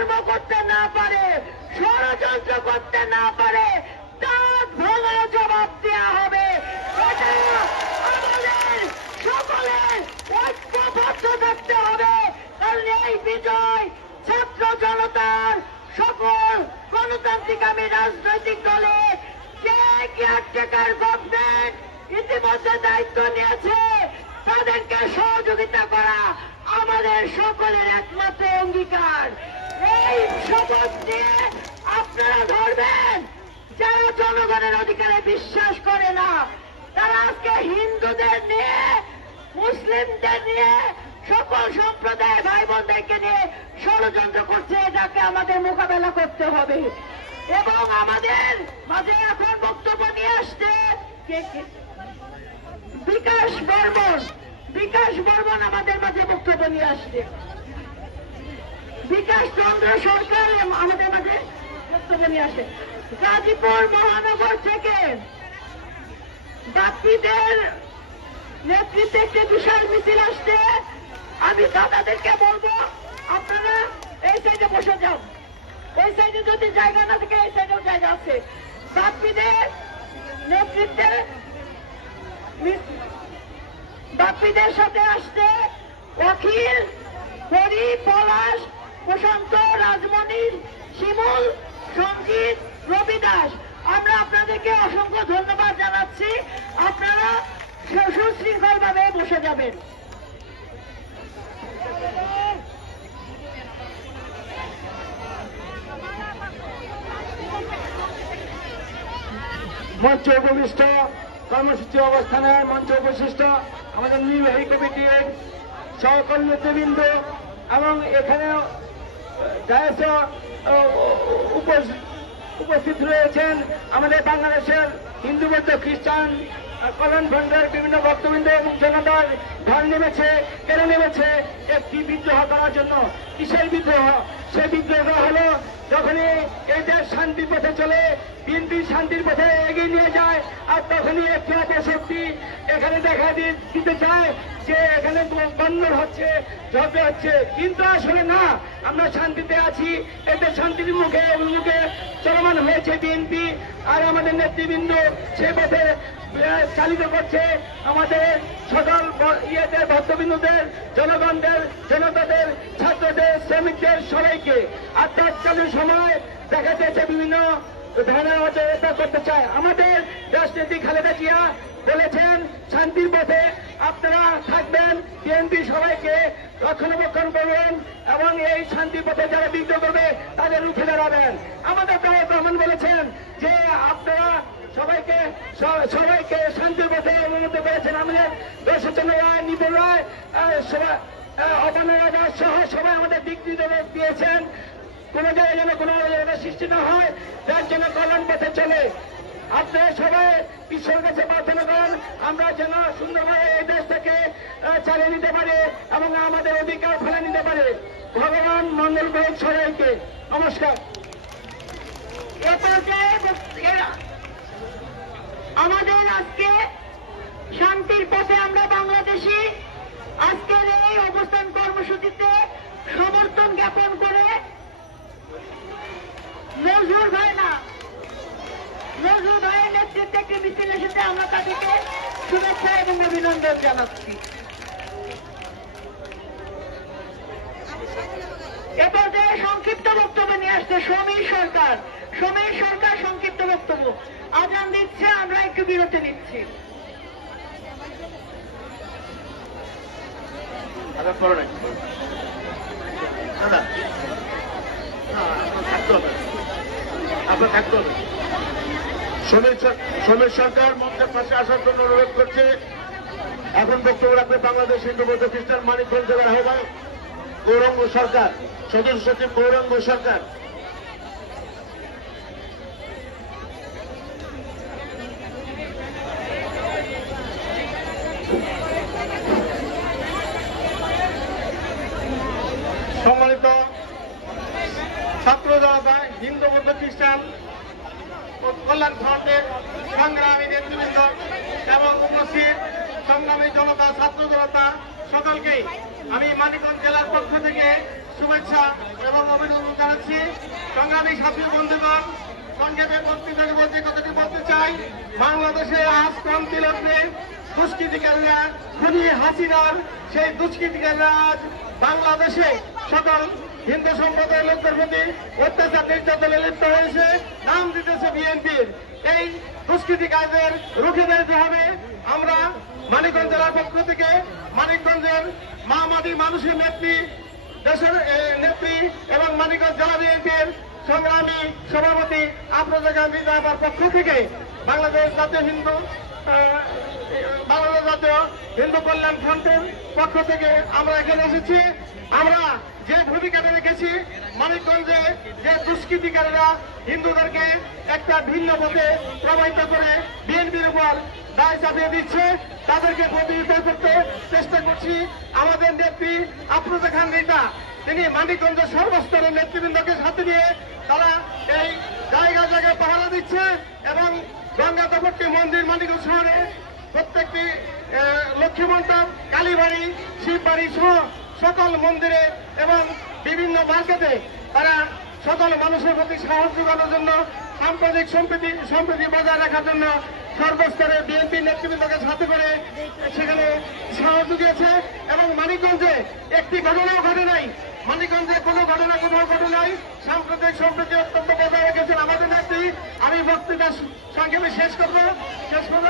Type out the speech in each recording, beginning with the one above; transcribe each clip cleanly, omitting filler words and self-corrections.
অপকর্ম করতে না পারে, ষড়যন্ত্র করতে না পারে, তার ভাঙা জবাব দেওয়া হবে। এটা আমাদের সকলের ঐক্যবদ্ধ থাকতে হবে। কারণ এই বিজয় ছাত্র জনতার সকল গণতান্ত্রিকামী রাজনৈতিক দলে যে কেয়ারটেকার গভর্নমেন্ট ইতিমধ্যে দায়িত্ব নিয়েছে তাদেরকে সহযোগিতা করা আমাদের সকলের একমাত্র অঙ্গীকার। এই শপথ নিয়ে আপনারা ধরবেন। যারা জনগণের অধিকারে বিশ্বাস করে না তারা আজকে হিন্দুদের নিয়ে, মুসলিমদের নিয়ে, সকল সম্প্রদায় ভাই বোনদেরকে নিয়ে ষড়যন্ত্র করছে। এটাকে আমাদের মোকাবেলা করতে হবে। এবং আমাদের মাঝে এখন বক্তব্য নিয়ে আসছে বিকাশ বর্মন আমাদের মাঝে বক্তব্য নিয়ে আসছে। বিকাশ চন্দ্র সরকার আমাদের মাঝে বক্তব্য নিয়ে আসে। গাজীপুর মহানগর থেকে বাপ্পীদের নেতৃত্বে একটি বিশাল মিছিল আসছে। আমি দাদাদেরকে বলবো আপনারা এই সাইডে বসে যাও। ওই সাইডে যদি জায়গা না থাকে এই সাইডেও জায়গা আছে। বাপ্পীদের নেতৃত্বে বাপ্পীদের সাথে আসছে অখিল, হরি, পলাশ, প্রশান্ত, রাজমণি, শিমুল, সঙ্গীত, রবি দাস। আমরা আপনাদেরকে অসংখ্য ধন্যবাদ জানাচ্ছি। আপনারা সুশৃঙ্খল ভাবে বসে যাবেন। মঞ্চ উপবিষ্ট কর্মসূচি অবস্থানের মঞ্চ উপবিষ্ট আমাদের নির্বাহী কমিটির সকল নেতৃবৃন্দ এবং এখানে উপস্থিত রয়েছেন আমাদের বাংলাদেশের হিন্দু বৌদ্ধ খ্রিস্টান কল্যাণ ফ্রন্টের বিভিন্ন ভক্তবৃন্দ এবং জনতার ঢল নেমেছে। কেন নেমেছে? একটি বিদ্রোহ করার জন্য। কিসের বিদ্রোহ? সেই বিদ্রোহ হলো যখনই এই দেশ শান্তির পথে চলে, বিএনপি শান্তির পথে এগিয়ে নিয়ে যায়, আর তখনই একটি অপশক্তি এখানে দেখা দিতে চায় যে এখানে গন্ডগোল হচ্ছে, ঝগড়া হচ্ছে। কিন্তু আসলে না, আমরা শান্তিতে আছি। এতে শান্তির মুখে চলমান হয়েছে বিএনপি, আর আমাদের নেতৃবৃন্দ সে পথে চালিত করছে আমাদের সকল ইয়েদের ভক্তবিন্দুদের, জনগণদের, জনতাদের, ছাত্রদের, শ্রমিকদের সবাইকে। আর তৎকালীন সময় দেখা যাচ্ছে বিভিন্ন ধরনের অচেষ্টা করতে চায়। আমাদের রাষ্ট্রপতি খালেদা জিয়া বলেছেন শান্তির পথে আপনারা থাকবেন, বিএনপি সবাইকে রক্ষণাবেক্ষণ করবেন এবং এই শান্তির পথে যারা বিদ্রোহ করবে তাদের রুখে দাঁড়াবেন। আমাদের তারেক রহমান বলেছেন যে আপনারা সবাইকে শান্তির পথে অনুমতি করেছেন। আমাদের দর্শচন্দ্র রায়, নিপুণ রায়, অপর্ণা দাস সহ সবাই আমাদের দিক নির্দেশ দিয়েছেন কোন জায়গায় যেন কোন সৃষ্টি না হয়, যার জন্য কল্যাণ পথে চলে। আপনারা সবাই ঈশ্বরের কাছে প্রার্থনা করেন আমরা যেন সুন্দরভাবে এই দেশটাকে চালিয়ে নিতে পারি এবং আমাদের অধিকার ফেলে নিতে পারি। ভগবান মঙ্গল করুন সবাইকে। নমস্কার। এ পর্যায়ে আমাদের আজকে শান্তির পথে আমরা বাংলাদেশি আজকের এই অবস্থান কর্মসূচিতে সমর্থন জ্ঞাপন করে নজরুল ভাইয়ের নেতৃত্বে একটি মিছিল এসেছে। আমরা তাদেরকে শুভেচ্ছা এবং অভিনন্দন জানাচ্ছি। এ পর্যায়ে সংক্ষিপ্ত বক্তব্য নিয়ে আসছে সমীর সরকার। সংক্ষিপ্ত বক্তব্য। আজান দিচ্ছে, আমরা একটু বিরতি নিচ্ছি। সমীর সরকার মঞ্চের পাশে আসার জন্য অনুরোধ করছে। এখন বক্তব্য রাখবে বাংলাদেশ হিন্দু বৌদ্ধ খ্রিস্টান মানিকগঞ্জ জেলার আহ্বায়ক গৌরাঙ্গ সরকার, সদস্য সচিব গৌরাঙ্গ সরকার। সম্মানিত ছাত্র জনতা, হিন্দু বৌদ্ধ খ্রিস্টান কল্যাণ ফ্রন্টের সংগ্রামী নেতৃবৃন্দ এবং উপস্থিত সংগ্রামী জনতা, ছাত্র জনতা, সকলকেই আমি মানিকগঞ্জ জেলার পক্ষ থেকে শুভেচ্ছা এবং অভিনন্দন জানাচ্ছি। সংগ্রামী সাথী বন্ধুগণ, সংক্ষেপে বক্তৃতাকে বলতে কথাটি বলতে চাই। বাংলাদেশে আজ ক্রান্তি লগ্নে দুষ্কৃতিকারীরা খুনি হাসিনার সেই দুষ্কৃতিকারীরা আজ বাংলাদেশে সকল হিন্দু সম্প্রদায়ের লোকদের প্রতি অত্যাচার নির্যাতনে লিপ্ত হয়েছে, নাম দিতেছে বিএনপির। এই দুষ্কৃতিকারীদের রুখে দিতে হবে। আমরা মানিকগঞ্জ জেলার পক্ষ থেকে মানিকগঞ্জের মামাদি মানুষের নেত্রী, দেশের নেত্রী এবং মানিকগঞ্জ জেলা বিএনপির সংগ্রামী সভাপতি আফরোজা গান্ধী আমার পক্ষ থেকে বাংলাদেশ জাতীয় হিন্দু কল্যাণ ফ্রন্টের পক্ষ থেকে আমরা এখানে এসেছি। আমরা যে ভূমিকাটা রেখেছি, মানিকগঞ্জে যে দুষ্কৃতিকারীরা হিন্দুদেরকে একটা ভিন্ন পথে প্রবাহিত করে বিএনপির উপর দায় চাপিয়ে দিচ্ছে, তাদেরকে প্রতিহত করতে চেষ্টা করছি। আমাদের নেত্রী আফরোজা খান রিতা, তিনি মানিকগঞ্জের সর্বস্তরের নেতৃবৃন্দকে সাথে নিয়ে তারা এই জায়গায় জায়গায় পাহারা দিচ্ছে এবং গঙ্গা তপট্টি মন্দির মানিকগঞ্জ শহরে প্রত্যেকটি লক্ষ্মী মণ্ডপ, কালীবাড়ি, শিববাড়ি সহ সকল মন্দিরে এবং বিভিন্ন মার্কেটে তারা সকল মানুষের প্রতি সাহস যোগানোর জন্য, সাম্প্রদায়িক সম্প্রীতি বজায় রাখার জন্য সর্বস্তরে বিএনপি নেতৃবৃন্দকে সাথে করে সেখানে সাহস জুগিয়েছে। এবং মানিকগঞ্জে একটি ঘটনাও ঘটে নাই, মানিকগঞ্জে কোনো ঘটনা কোথাও ঘটে নাই। সাম্প্রদায়িক সম্প্রীতি অত্যন্ত বজায় রেখেছেন আমাদের নেত্রী। আমি বক্তৃতা সংক্ষেপে শেষ করবো।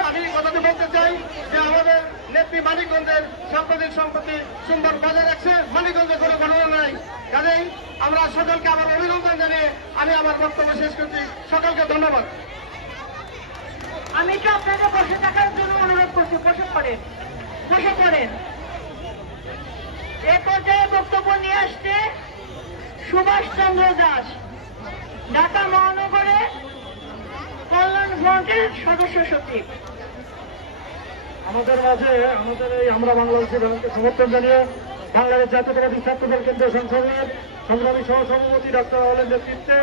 আমি কথাটি বলতে চাই যে আমাদের নেত্রী মানিকগঞ্জের সাম্প্রদায়িক সম্প্রীতি সুন্দর বজায় রাখছে, মানিকগঞ্জে কোনো ঘটনা নাই। কাজেই আমরা সকলকে আমার অভিনন্দন জানিয়ে আমি আমার বক্তব্য শেষ করছি। সকলকে ধন্যবাদ। আমি তো আপনাকে বসে থাকার জন্য অনুরোধ করছি, বসে পড়েন। এ পর্যায়ে বক্তব্য নিয়ে আসছে সুভাষ চন্দ্র দাস, ঢাকা মহানগরে কল্যাণ ফ্রন্টের সদস্য সচিব। আমাদের মাঝে আমাদের এই আমরা বাংলাদেশের ব্যাংককে সমর্থন জানিয়ে বাংলাদেশ জাতীয়তাবাদী ছাত্রদল কেন্দ্রীয় সংসদের সংগ্রামী সহসভাপতি ডক্টর আওয়ালের নেতৃত্বে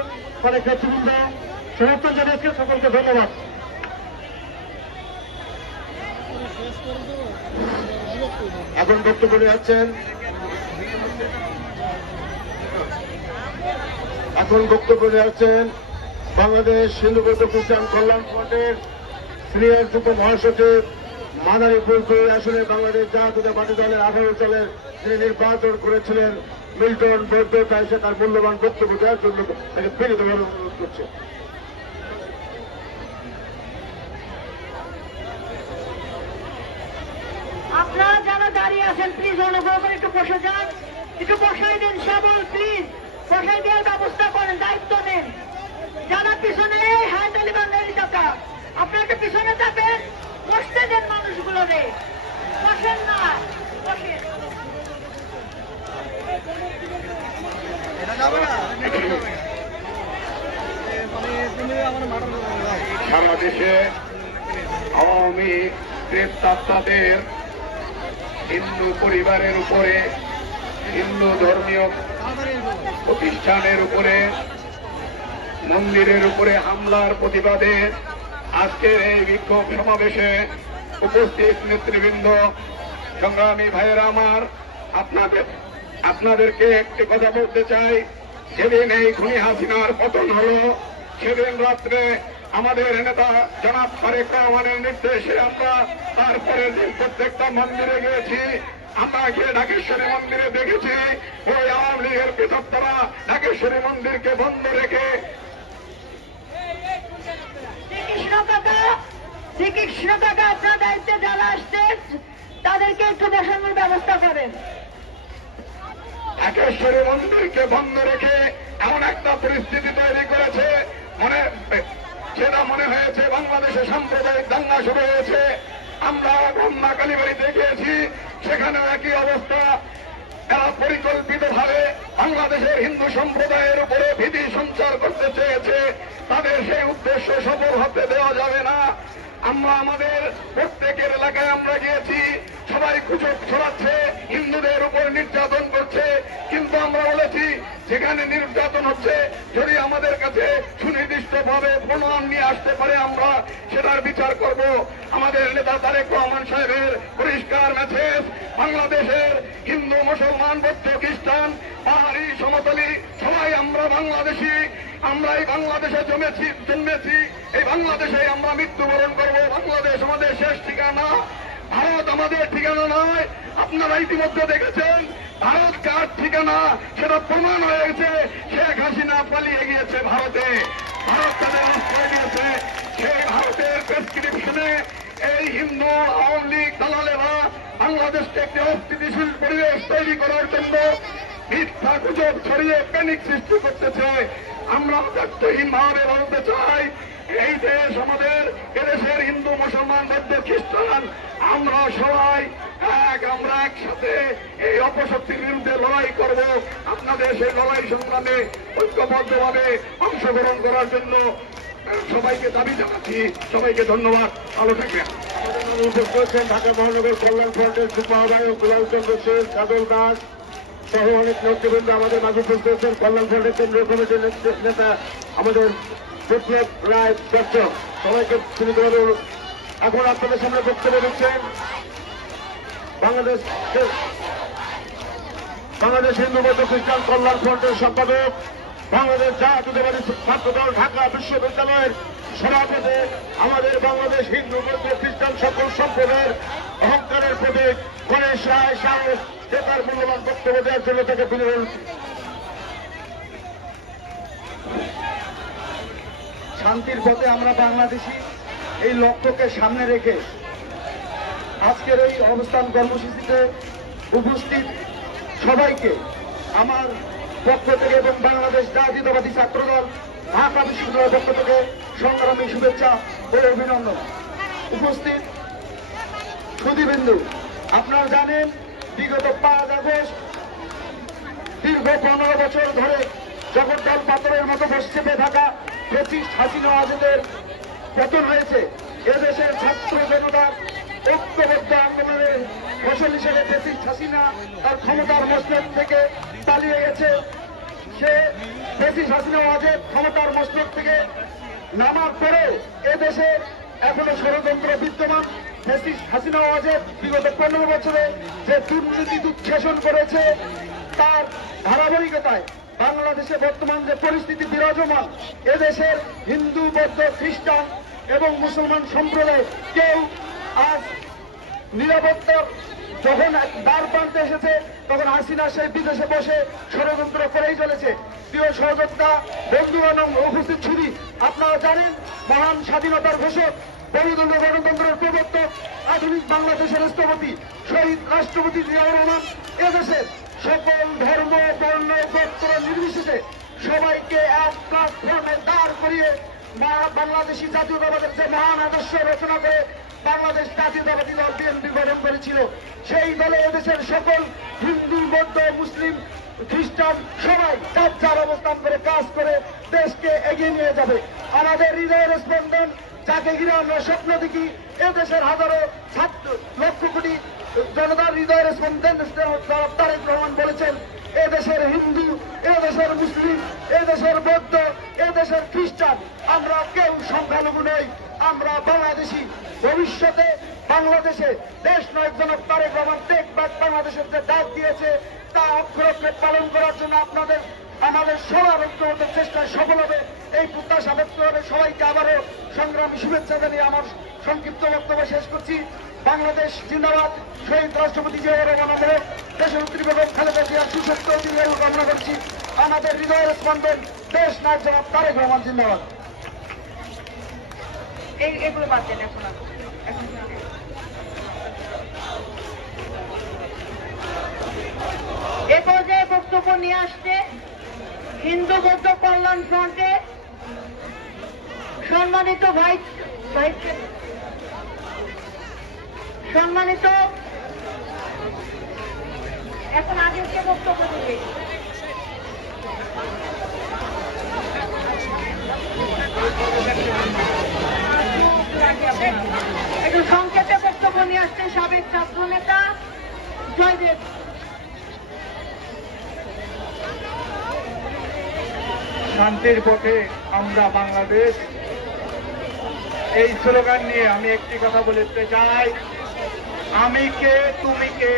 অনেক নেতৃবৃন্দ সমর্থন জানিয়েছে। সকলকে ধন্যবাদ। এখন বক্তব্য যাচ্ছেন বাংলাদেশ হিন্দু বৌদ্ধ খ্রিস্টান কল্যাণ ফ্রন্টের সিনিয়র যুগ্ম মহাসচিব মাদারীপুর 2 আসনে বাংলাদেশ জাতীয়তাবাদী দলের 18 সালের যিনি নির্বাচন করেছিলেন মিল্টন বৌদ্ধ, তাই সে তার মূল্যবান বক্তব্য দেওয়ার জন্য তাকে বিনীতভাবে অনুরোধ করছে। আপনারা যারা দাঁড়িয়ে আছেন প্লিজ অনুগ্রহ করে একটু বসে যান, একটু বসাই দেন সবল, প্লিজ বসাই দেওয়ার ব্যবস্থা করেন, দায়িত্ব নেন। যারা পিছনে হায়দালি বান্দারি টাকা আপনারা একটু পিছনে যাবেন, বসতে দেন মানুষগুলো রে, বসেন না, বসেন। সারা দেশে আওয়ামী প্রেতাত্মাদের হিন্দু পরিবারের উপরে, হিন্দু ধর্মীয় প্রতিষ্ঠানের উপরে, মন্দিরের উপরে হামলার প্রতিবাদে আজকের এই বিক্ষোভ সমাবেশে উপস্থিত নেতৃবৃন্দ, সংগ্রামী ভাইয়েরা আমার, আপনাদেরকে একটি কথা বলতে চাই। যেদিন এই খুনি হাসিনার পতন হল, সেদিন রাত্রে আমাদের নেতা জনাব তারেক রহমানের নির্দেশে আমরা তারপরের দিন প্রত্যেকটা মন্দিরে গিয়েছি। আমরা গিয়ে ঢাকেশ্বরী মন্দিরে দেখেছি ওই আওয়ামী লীগের পৃথকতারা ঢাকেশ্বরী মন্দিরকে বন্ধ রেখে শ্রীকৃষ্ণ কাকা আপনার দায়িত্বে যারা আসছেন তাদেরকে একটু বসানোর ব্যবস্থা করেন। ঢাকেশ্বরী মন্দিরকে বন্ধ রেখে এমন একটা পরিস্থিতি তৈরি করেছে, সেটা মনে হয়েছে বাংলাদেশে সাম্প্রদায়িক দাঙ্গা শুরু হয়েছে। আমরা রমনা কালীবাড়িতে গিয়েছি, সেখানে একই অবস্থা। এরা পরিকল্পিতভাবে বাংলাদেশের হিন্দু সম্প্রদায়ের উপরে ভীতি সঞ্চার করতে চেয়েছে। তাদের সেই উদ্দেশ্য সফল হতে দেওয়া যাবে না। আমরা আমাদের প্রত্যেকের এলাকায় আমরা গিয়েছি, সবাই গুজব ছড়াচ্ছে, হিন্দুদের উপর নির্যাতন করছে। কিন্তু আমরা বলেছি যেখানে নির্যাতন হচ্ছে, যদি আমাদের কাছে যে সুনির্দিষ্টভাবে প্রমাণ নিয়ে আসতে পারে আমরা সেটার বিচার করব। আমাদের নেতা তারেক রহমান সাহেবের পরিষ্কার মেসেজ, বাংলাদেশের হিন্দু, মুসলমান, বৌদ্ধ, খ্রিস্টান, পাহাড়ি, সমতলী সবাই আমরা বাংলাদেশি। আমরা এই বাংলাদেশে জন্মেছি, এই বাংলাদেশে আমরা মৃত্যুবরণ করব। বাংলাদেশ আমাদের শেষ ঠিকানা, ভারত আমাদের ঠিকানা নয়। আপনারা ইতিমধ্যে দেখেছেন ভারত কার ঠিকানা, সেটা প্রমাণ হয়ে গেছে। শেখ হাসিনা পালিয়ে গিয়েছে ভারতে, ভারত তাদের আশ্রয় দিয়েছে। সেই ভারতের প্রেসক্রিপশনে এই হিন্দু আওয়ামী লীগ দালালেরা বাংলাদেশকে একটি অস্থিতিশীল পরিবেশ তৈরি করার জন্য মিথ্যা গুজব ছড়িয়ে প্যানিক সৃষ্টি করতেছে। আমরা দায়িত্বহীন ভাবে বলতে চাই, এই দেশ আমাদের, এদেশের হিন্দু, মুসলমান, বৌদ্ধ, খ্রিস্টান আমরা সবাই আমরা একসাথে এই অপশক্তির বিরুদ্ধে লড়াই করব। আপনাদের সেই লড়াই সংগ্রামে ঐক্যবদ্ধভাবে অংশগ্রহণ করার জন্য সবাইকে দাবি জানাচ্ছি। সবাইকে ধন্যবাদ। ভালো থাকবেন। উপস্থিত হচ্ছেন ঢাকা মহানগর কল্যাণ ফ্রন্টের যুগ্ম আহ্বায়ক কুলাল চন্দ্র শেখ, কাজল দাস সহ অনেক নেতৃবৃন্দ আমাদের মাঝে উপস্থিত হচ্ছেন। কল্যাণ ফ্রন্টের কেন্দ্রীয় কমিটির নেতা আমাদের বিপ্লব রায় দর্শক, সবাইকে সুবিধাভাবে এখন আপনাদের সামনে বক্তব্য দিচ্ছেন বাংলাদেশ হিন্দু বৌদ্ধ খ্রিস্টান কল্যাণ ফ্রন্টের সম্পাদক, বাংলাদেশ জাতীয়তাবাদী ছাত্রদল ঢাকা বিশ্ববিদ্যালয়ের সভাপতি, আমাদের বাংলাদেশ হিন্দু বৌদ্ধ খ্রিস্টান সকল সম্প্রদায়ের অহংকারের প্রতীক গণেশ রায় সাহস তার মূল্যবান বক্তব্য দেওয়ার জন্য তাকে বিনিয়োগ। শান্তির পথে আমরা বাংলাদেশি, এই লক্ষ্যকে সামনে রেখে আজকের এই অবস্থান কর্মসূচিতে উপস্থিত সবাইকে আমার পক্ষ থেকে এবং বাংলাদেশ জাতীয়তাবাদী ছাত্রদল ঢাকা বিশ্ববিদ্যালয়ের পক্ষ থেকে সংগ্রামী শুভেচ্ছা ও অভিনন্দন। উপস্থিত সুধীবৃন্দ, আপনারা জানেন বিগত 5 আগস্ট দীর্ঘ 15 বছর ধরে জগদ্দল পাথরের মতো বসে চেপে থাকা ফ্যাসিস্ট হাসিনা আজাদের পতন হয়েছে। এদেশের ছাত্র জনতার ঐক্যবদ্ধ আন্দোলনের ফসল হিসেবে ফ্যাসিস্ট হাসিনা তার ক্ষমতার মসনদ থেকে পালিয়ে গেছে। সে ফ্যাসিস্ট হাসিনা আজাদ ক্ষমতার মসনদ থেকে নামার পরেও এদেশে এখনো ষড়যন্ত্র বিদ্যমান। ফ্যাসিস্ট হাসিনা আজাদ বিগত 15 বছরে যে দুর্নীতি দুঃশাসন করেছে, তার ধারাবাহিকতায় বাংলাদেশে বর্তমান যে পরিস্থিতি বিরাজমান, এদেশের হিন্দু, বৌদ্ধ, খ্রিস্টান এবং মুসলমান সম্প্রদায় কেউ আজ নিরাপত্তা যখন দ্বার প্রান্তে এসেছে, তখন হাসিনা সেই বিদেশে বসে ষড়যন্ত্র করেই চলেছে। প্রিয় সহযোদ্ধা, বন্ধুগণ, উপস্থিত ছবি, আপনারা জানেন মহান স্বাধীনতার ঘোষক, বহুদলীয় গণতন্ত্রের প্রবর্তক, আধুনিক বাংলাদেশের স্থপতি শহীদ রাষ্ট্রপতি জিয়াউর রহমান এদেশের সকল ধর্ম, বর্ণ, গোত্র নির্বিশেষে সবাইকে এক প্ল্যাটফর্মে দাঁড় করিয়ে বাংলাদেশি জাতীয়তাবাদের যে মহান আদর্শ রচনা করে বাংলাদেশ জাতীয়তাবাদী দল বিএনপি গঠন করেছিল, সেই দলে এদেশের সকল হিন্দু, বৌদ্ধ, মুসলিম, খ্রিস্টান সবাই যার যার অবস্থান করে কাজ করে দেশকে এগিয়ে নিয়ে যাবে। আমাদের হৃদয়ের স্পন্দন, যাকে ঘিরে আমরা স্বপ্ন দেখি, এদেশের হাজারো ছাত্র, লক্ষ কোটি জনতার হৃদয়ের স্পন্দন তারেক রহমান বলেছেন, এদেশের হিন্দু, এদেশের মুসলিম, এদেশের বৌদ্ধ, এদেশের খ্রিস্টান আমরা কেউ সংখ্যালঘু নই, আমরা বাংলাদেশি। ভবিষ্যতে বাংলাদেশে দেশ নায়ক জনাব তারেক রহমান টেক ব্যাক বাংলাদেশের যে ডাক দিয়েছে, তা অক্ষরে পালন করার জন্য আমাদের সবার ঐক্যবদ্ধ চেষ্টায় সফল হবে, এই প্রত্যাশা ব্যক্ত করে সবাইকে আবারও সংগ্রামী শুভেচ্ছা জানিয়ে আমার সংক্ষিপ্ত বক্তব্য শেষ করছি। বাংলাদেশ জিন্দাবাদ। শহীদ রাষ্ট্রপতি জিয়াউর রহমান আমাদের দেশনেত্রী বেগম খালেদা জিয়ার সুস্বাস্থ্য ও দীর্ঘায়ু কামনা করছি। আমাদের হৃদয়ের স্পন্দন দেশ নায়ক জনাব তারেক রহমান জিন্দাবাদ। এগুলো বাদ দেন এখন এ পর্যায়ে বক্তব্য নিয়ে আসছে হিন্দু বৌদ্ধ কল্যাণ ফ্রন্টে সম্মানিত এখন আগেকে বক্তব্য দেবে একটু সংক্ষেপে বক্তব্য নিয়ে আসছেন সাবেক ছাত্র নেতা জয়দেব। শান্তির পথে আমরা বাংলাদেশ, এই স্লোগান নিয়ে আমি একটি কথা বলতে চাই। আমি কে, তুমি কে,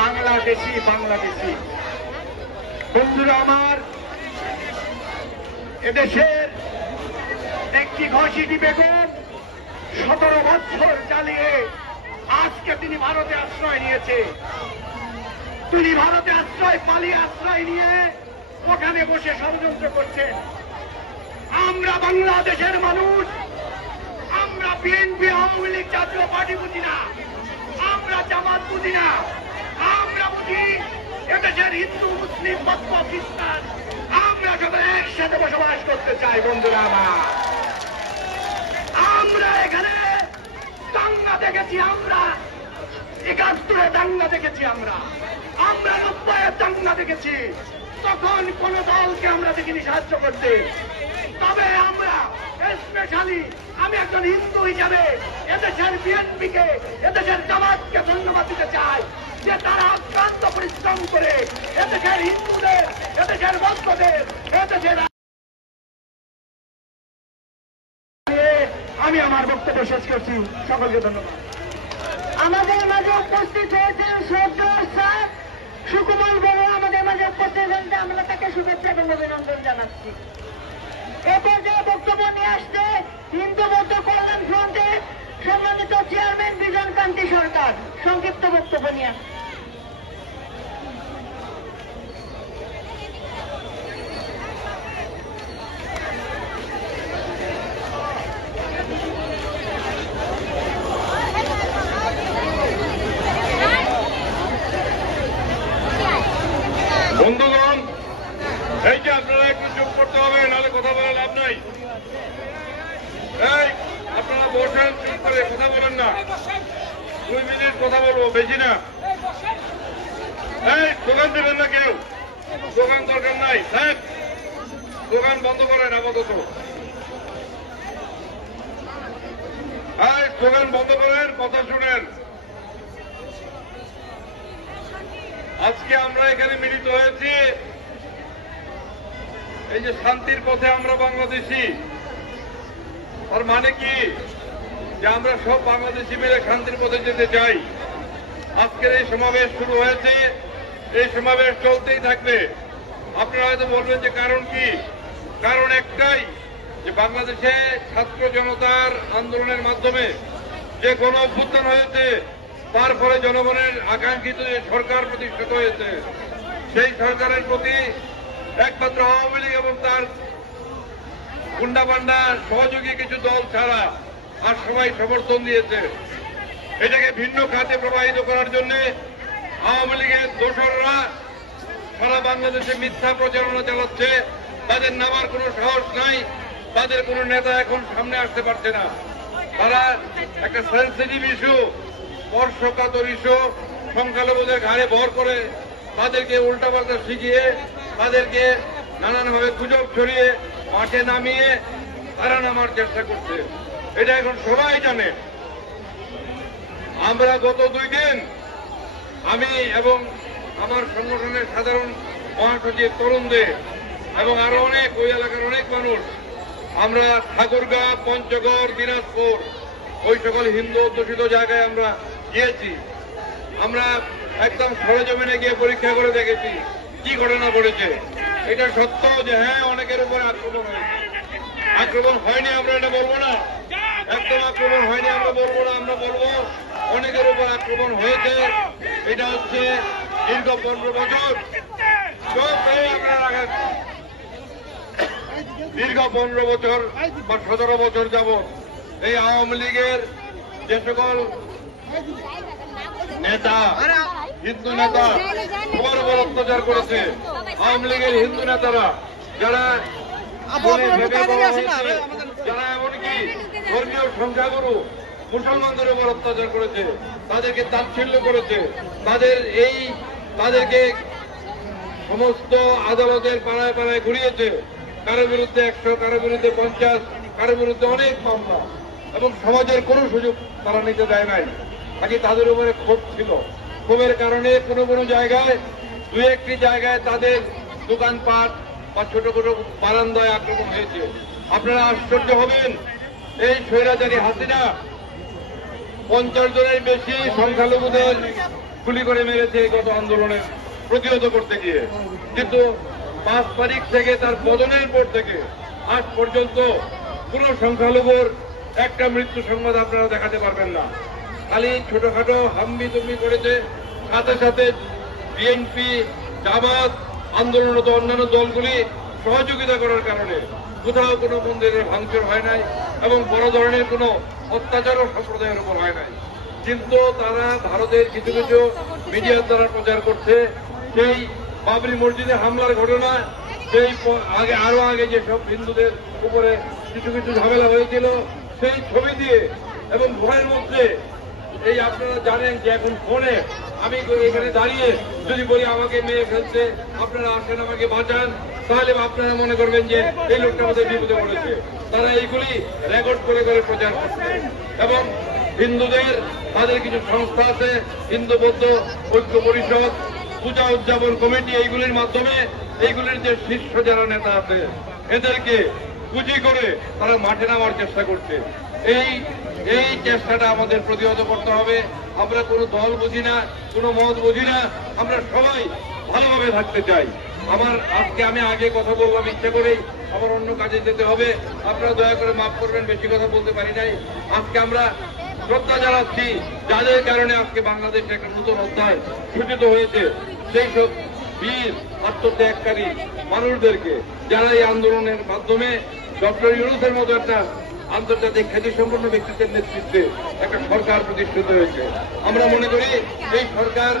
বাংলাদেশি বাংলাদেশি। বন্ধুরা আমার, এদেশের একটি ঘষিটি বেগম 17 বছর চালিয়ে আজকে তিনি ভারতে আশ্রয় নিয়েছে। তিনি ভারতে পালিয়ে আশ্রয় নিয়ে ওখানে বসে ষড়যন্ত্র করছেন। আমরা বাংলাদেশের মানুষ, আমরা বিএনপি, আওয়ামী লীগ, জাতীয় পার্টি বুঝি না, আমরা জামাত বুঝি না, আমরা বুঝি এদেশের হিন্দু, মুসলিম, বৌদ্ধ, খ্রিস্টান, আমরা সবাই একসাথে বসবাস করতে চাই। বন্ধুরা আমার, আমরা এখানে দাঙ্গা দেখেছি, আমরা 71-এ দাঙ্গা দেখেছি, আমরা 90-এর দাঙ্গা দেখেছি। তখন কোন দলকে আমরা দেখিনি সাহায্য করতে। তবে আমরা স্পেশালি আমি একজন হিন্দু হিসাবে এদেশের বিএনপিকে, এদেশের জামাতকে ধন্যবাদ দিতে চাই যে তারা অক্লান্ত পরিশ্রম করে এদেশের হিন্দুদের, এদেশের বৌদ্ধদের, এদেশের। আমি আমার বক্তব্য শেষ করছি। সকলকে ধন্যবাদ। আমাদের মাঝে উপস্থিত হয়েছেন শ্রদ্ধার স্যার সুকুমার বড়, আমাদের মাঝে উপস্থিত হয়েছে, আমরা তাকে শুভেচ্ছা এবং অভিনন্দন জানাচ্ছি। এ পর্যায়ে বক্তব্য নিয়ে আসছে হিন্দু বৌদ্ধ কল্যাণ ফ্রন্টের সম্মানিত চেয়ারম্যান বিজন কান্তি সরকার। সংক্ষিপ্ত বক্তব্য নিয়ে আসছে। বন্ধুগণ, এই যে আপনারা একটু চুপ করতে হবে, নাহলে কথা বলে লাভ নাই। এই আপনারা বসেন, চুপ করে কথা বলেন না। 2 মিনিট কথা বলবো, বেশি না। এই দোকান দেবেন না কেউ, দোকান দরকার নাই। স্যার, দোকান বন্ধ করেন আপাতত। এই দোকান বন্ধ করেন, কথা শুনেন। আজকে আমরা এখানে মিলিত হয়েছি এই যে শান্তির পথে আমরা বাংলাদেশি। তার মানে কি যে আমরা সব বাংলাদেশি মিলে শান্তির পথে যেতে চাই। আজকের এই সমাবেশ শুরু হয়েছে, এই সমাবেশ চলতেই থাকবে। আপনারা হয়তো বলবেন যে কারণ কি? কারণ একটাই, যে বাংলাদেশে ছাত্র জনতার আন্দোলনের মাধ্যমে যে গণ অভ্যুত্থান হয়েছে, তার ফলে জনগণের আকাঙ্ক্ষিত যে সরকার প্রতিষ্ঠিত হয়েছে, সেই সরকারের প্রতি একমাত্র আওয়ামী লীগ এবং তার গুন্ডাপান্ডা সহযোগী কিছু দল ছাড়া আর সবাই সমর্থন দিয়েছে। এটাকে ভিন্ন খাতে প্রবাহিত করার জন্য আওয়ামী লীগের দোসররা সারা বাংলাদেশে মিথ্যা প্রচারণা চালাচ্ছে। তাদের নামার কোনো সাহস নাই, তাদের কোনো নেতা এখন সামনে আসতে পারছে না। তারা একটা সেন্সিটিভ ইস্যু, স্পর্শকাতর ইস্যু, সংখ্যালঘুদের ঘাড়ে ভর করে তাদেরকে উল্টাপাল্টা শিখিয়ে, তাদেরকে নানানভাবে গুজব ছড়িয়ে মাঠে নামিয়ে তারা নামার চেষ্টা করছে। এটা এখন সবাই জানে। আমরা গত 2 দিন আমি এবং আমার সংগঠনের সাধারণ মহাসচিব তরুণ দে এবং আরো অনেক ওই এলাকার অনেক মানুষ আমরা ঠাকুরগাঁ, পঞ্চগড়, দিনাজপুর ওই সকল হিন্দু অধ্যুষিত জায়গায় আমরা গিয়েছি। আমরা একদম সরেজমিনে গিয়ে পরীক্ষা করে দেখেছি কি ঘটনা ঘটেছে। এটা সত্য যে হ্যাঁ, অনেকের উপরে আক্রমণ হয়েছে। আক্রমণ হয়নি আমরা এটা বলবো না, একদম আক্রমণ হয়নি আমরা বলবো না, আমরা বলবো অনেকের উপর আক্রমণ হয়েছে। এটা হচ্ছে দীর্ঘ 15 বছর, দীর্ঘ 15 বছর বা 17 বছর যাবৎ এই আওয়ামী লীগের যে সকল নেতা, হিন্দু নেতা সবার উপর অত্যাচার করেছে। আওয়ামী লীগের হিন্দু নেতারা যারা যারা এমনকি ধর্মীয় সংখ্যাগুরু মুসলমানদের উপর অত্যাচার করেছে, তাদেরকে তাচ্ছিল্য করেছে, তাদেরকে সমস্ত আদালতের পাড়ায় পাড়ায় ঘুরিয়েছে। কারো বিরুদ্ধে 100, কারো বিরুদ্ধে 50, কারো বিরুদ্ধে অনেক মামলা, এবং সমাজের কোনো সুযোগ তারা নিতে দেয় নাই। বাকি তাদের উপরে ক্ষোভ ছিল। ক্ষোভের কারণে কোনো কোনো জায়গায় 2-1টি জায়গায় তাদের দোকানপাট বা ছোট ছোট বারান্দায় আক্রমণ হয়েছে। আপনারা আশ্চর্য হবেন, এই স্বৈরাচারী হাসিনা 50 জনের বেশি সংখ্যালঘুদের গুলি করে মেরেছে গত আন্দোলনে প্রতিহত করতে গিয়ে। কিন্তু 5 তারিখ থেকে তার পতনের পর থেকে আজ পর্যন্ত কোন সংখ্যালঘুর একটা মৃত্যু সংবাদ আপনারা দেখাতে পারবেন না। খালি ছোটখাটো হাম্বি তুম্বি করেছে। সাথে সাথে বিএনপি, জামাত, আন্দোলনরত অন্যান্য দলগুলি সহযোগিতা করার কারণে কোথাও কোনো মন্দিরের ভাঙচুর হয় নাই এবং বড় ধরনের কোনো অত্যাচারও সম্প্রদায়ের উপর হয় নাই। কিন্তু তারা ভারতের কিছু কিছু মিডিয়ার দ্বারা প্রচার করছে সেই বাবরি মসজিদে হামলার ঘটনা, সেই আরো আগে যেসব হিন্দুদের উপরে কিছু কিছু ঝামেলা হয়েছিল সেই ছবি দিয়ে এবং ভয়ের মধ্যে। এই আপনারা জানেন যে এখন ফোনে আমি এখানে দাঁড়িয়ে যদি বলি আমাকে মেরে ফেলছে, আপনারা আসেন আমাকে বাঁচান, তাহলে আপনারা মনে করবেন যে এই লোকটা আমাদের বিপদে পড়েছে। তারা এইগুলি রেকর্ড করে করে প্রচার করছে এবং হিন্দুদের তাদের কিছু সংস্থা আছে, হিন্দু বৌদ্ধ ঐক্য পরিষদ, পূজা উদযাপন কমিটি, এইগুলির মাধ্যমে এইগুলির যে শীর্ষ যারা নেতা আছে এদেরকে পুঁজি করে তারা মাঠে নামার চেষ্টা করছে। এই চেষ্টাটা আমাদের প্রতিহত করতে হবে। আমরা কোনো দল বুঝি না, কোনো মত বুঝি না, আমরা সবাই ভালোভাবে থাকতে চাই। আজকে আমি আগে কথা বললাম ইচ্ছা করেই, আমার অন্য কাজে যেতে হবে, আপনারা দয়া করে মাফ করবেন, বেশি কথা বলতে পারি নাই। আজকে আমরা শ্রদ্ধা জানাচ্ছি যাদের কারণে আজকে বাংলাদেশে একটা নতুন অধ্যায় সূচিত হয়েছে, সেই সব বীর আত্মত্যাগকারী মানুষদেরকে, যারা এই আন্দোলনের মাধ্যমে ডক্টর ইউনূসের মতো একটা আন্তর্জাতিক খ্যাতিসম্পন্ন ব্যক্তিত্বের নেতৃত্বে একটা সরকার প্রতিষ্ঠিত হয়েছে। আমরা মনে করি এই সরকার